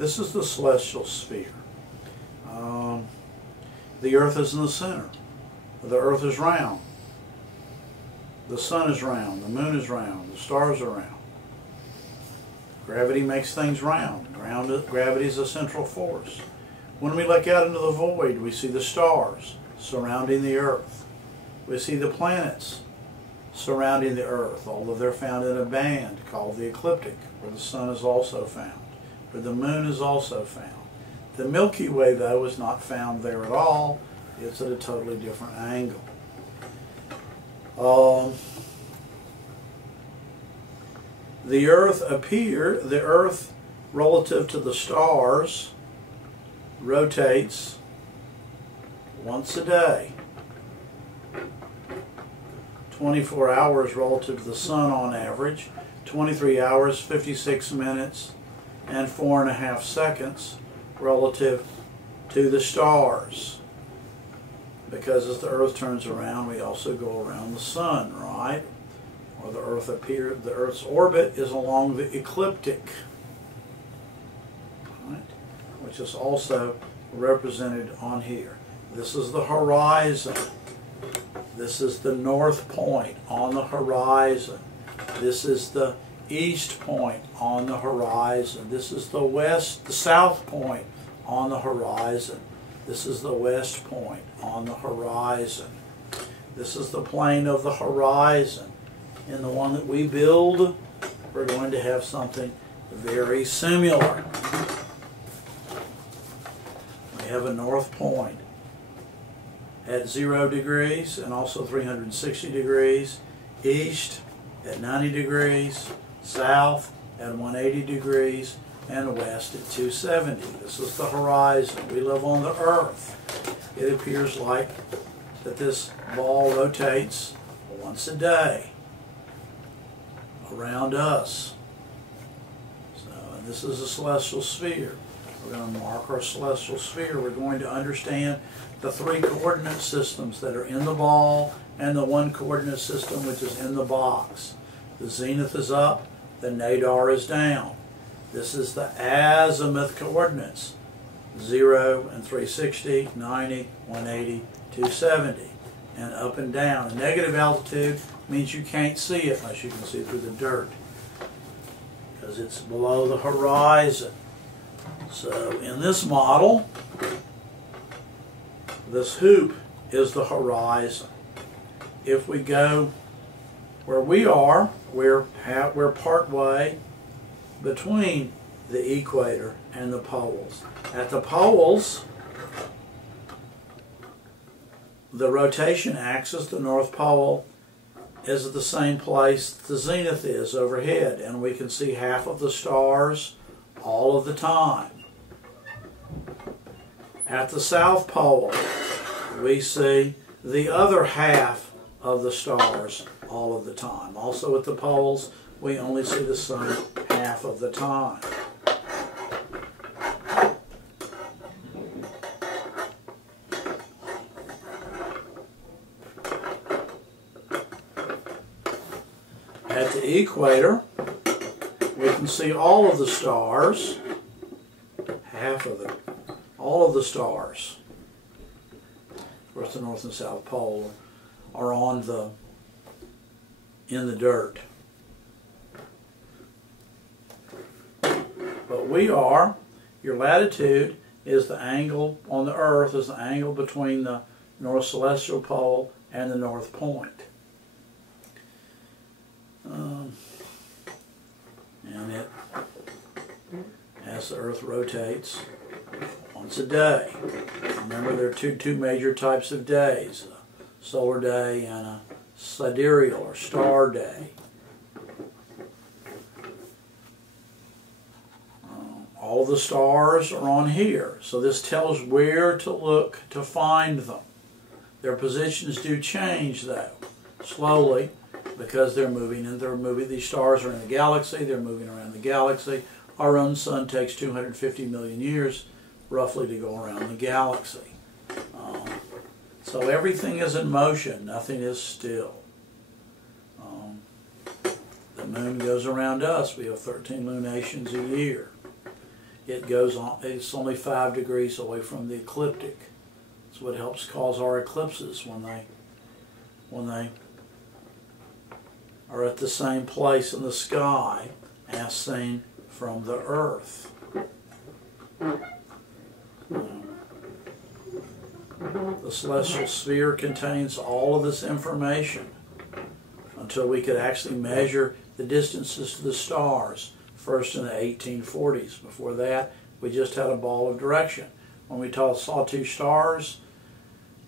This is the celestial sphere. The earth is in the center. The earth is round. The sun is round. The moon is round. The stars are round. Gravity makes things round. Gravity is a central force. When we look out into the void, we see the stars surrounding the earth. We see the planets surrounding the earth, although they're found in a band called the ecliptic, where the sun is also found, where the moon is also found. The Milky Way, though, is not found there at all. It's at a totally different angle. The Earth relative to the stars rotates once a day. 24 hours relative to the sun on average, 23 hours, 56 minutes, and 4.5 seconds relative to the stars. Because as the earth turns around, we also go around the sun, right? Or the Earth's orbit is along the ecliptic, right? Which is also represented on here. This is the horizon. This is the north point on the horizon. This is the east point on the horizon. This is the south point on the horizon. This is the west point on the horizon. This is the plane of the horizon. In the one that we build, we're going to have something very similar. We have a north point at 0 degrees and also 360 degrees, east at 90 degrees, south at 180 degrees, and west at 270. This is the horizon. We live on the earth. It appears like that this ball rotates once a day around us. And this is a celestial sphere. We're going to mark our celestial sphere. We're going to understand the 3 coordinate systems that are in the ball and the 1 coordinate system which is in the box. The zenith is up, the nadir is down. This is the azimuth coordinates, 0 and 360, 90, 180, 270, and up and down. A negative altitude means you can't see it unless you can see through the dirt, because it's below the horizon. So in this model, this hoop is the horizon. If we go where we are, we're part way between the equator and the poles. At the poles, the rotation axis, the North Pole, is at the same place the zenith is overhead, and we can see half of the stars all of the time. At the South Pole, we see the other half of the stars all of the time. Also at the poles, we only see the sun half of the time. At the equator, we can see all of the stars, all of the stars. Of course, the North and South Pole are in the dirt. But your latitude is the angle on the Earth, is the angle between the North Celestial Pole and the North Point. And as the Earth rotates once a day. Remember, there are two major types of days, a solar day and a sidereal or star day. All the stars are on here, so this tells where to look to find them. Their positions do change, though, slowly, because they're moving, these stars are in the galaxy, they're moving around the galaxy. Our own sun takes 250 million years, roughly, to go around the galaxy. So everything is in motion, nothing is still. The moon goes around us. We have 13 lunations a year. it goes on. It's only 5 degrees away from the ecliptic. That's what helps cause our eclipses when they are at the same place in the sky as seen from the Earth. The celestial sphere contains all of this information until we could actually measure the distances to the stars, first in the 1840s. Before that, we just had a ball of direction. When we saw 2 stars,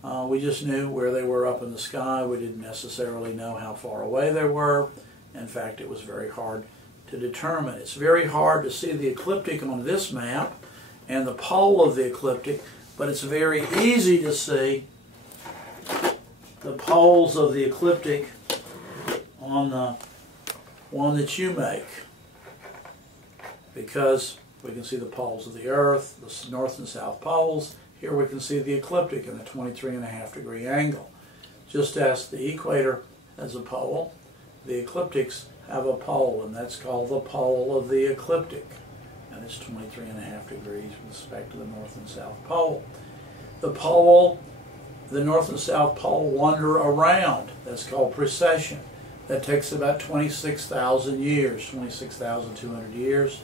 we just knew where they were up in the sky. We didn't necessarily know how far away they were. In fact, it was very hard to determine. It's very hard to see the ecliptic on this map and the pole of the ecliptic, but it's very easy to see the poles of the ecliptic on the one that you make, because we can see the poles of the Earth, the north and south poles. Here we can see the ecliptic in a 23.5 degree angle. Just as the equator has a pole, the ecliptics have a pole, and that's called the pole of the ecliptic. And it's 23.5 degrees with respect to the north and south pole. The pole, the north and south pole wander around. That's called precession. That takes about 26,000 years, 26,200 years,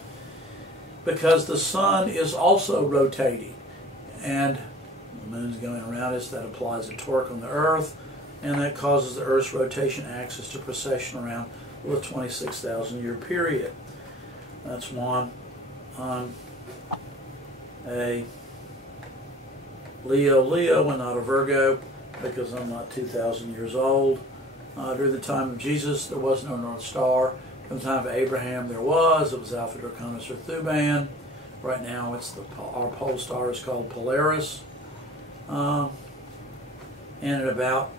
because the sun is also rotating. And the moon's going around us. That applies a torque on the Earth, and that causes the Earth's rotation axis to precession around with a 26,000 year period. That's one on a Leo and not a Virgo, because I'm not 2,000 years old. During the time of Jesus, there was no North Star. During the time of Abraham, there was. It was Alpha Draconis or Thuban. Right now, our pole star is called Polaris. And in about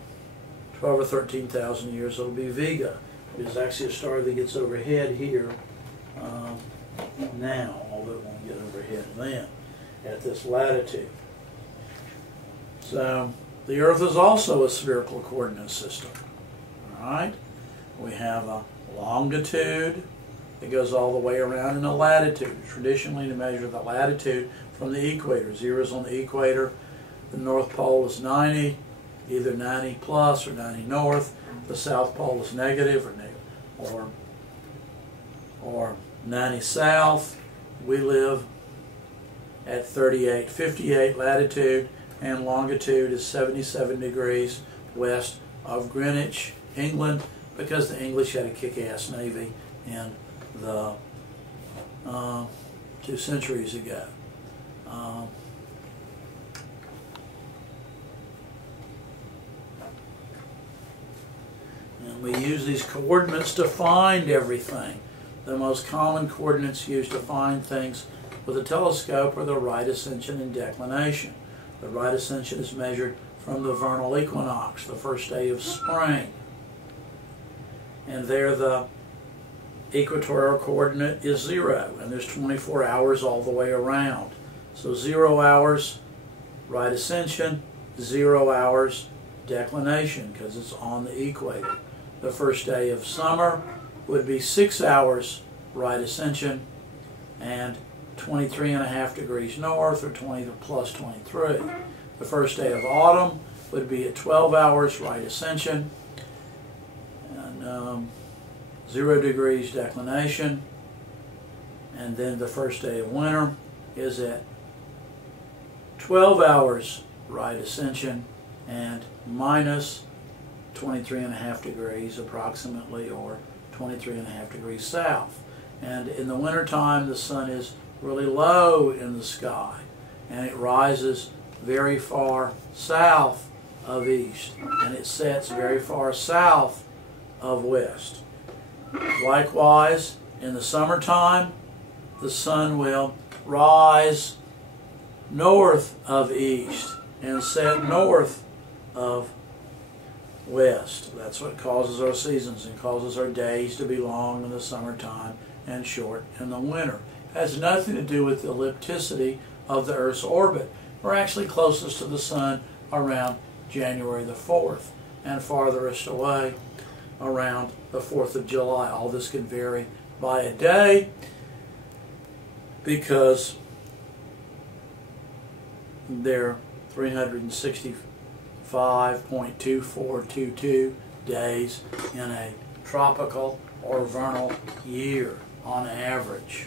12 or 13,000 years, it'll be Vega. It is actually a star that gets overhead here now, although it won't get overhead then at this latitude. So the Earth is also a spherical coordinate system. All right, we have a longitude that goes all the way around, and a latitude. Traditionally, to measure the latitude from the equator. 0 is on the equator. The North Pole is 90, either 90 plus or 90 north. The South Pole is negative or 90 south. We live at 58 latitude, and longitude is 77 degrees west of Greenwich, England, because the English had a kick-ass navy in the 2 centuries ago. And we use these coordinates to find everything. The most common coordinates used to find things with a telescope are the right ascension and declination. The right ascension is measured from the vernal equinox, the first day of spring. And there the equatorial coordinate is 0, and there's 24 hours all the way around. So 0 hours right ascension, 0 hours declination, because it's on the equator. The first day of summer would be 6 hours right ascension and 23.5 degrees north, or 20 plus 23. The first day of autumn would be at 12 hours right ascension and 0 degrees declination. And then the first day of winter is at 12 hours right ascension and minus 23.5 degrees approximately, or 23.5 degrees south. And in the wintertime, the sun is really low in the sky, and it rises very far south of east, and it sets very far south of west. Likewise, in the summertime, the sun will rise north of east and set north of west. That's what causes our seasons and causes our days to be long in the summertime and short in the winter. It has nothing to do with the ellipticity of the Earth's orbit. We're actually closest to the sun around January the 4th and farthest away around the 4th of July. All this can vary by a day because They're 365.2422 days in a tropical or vernal year on average.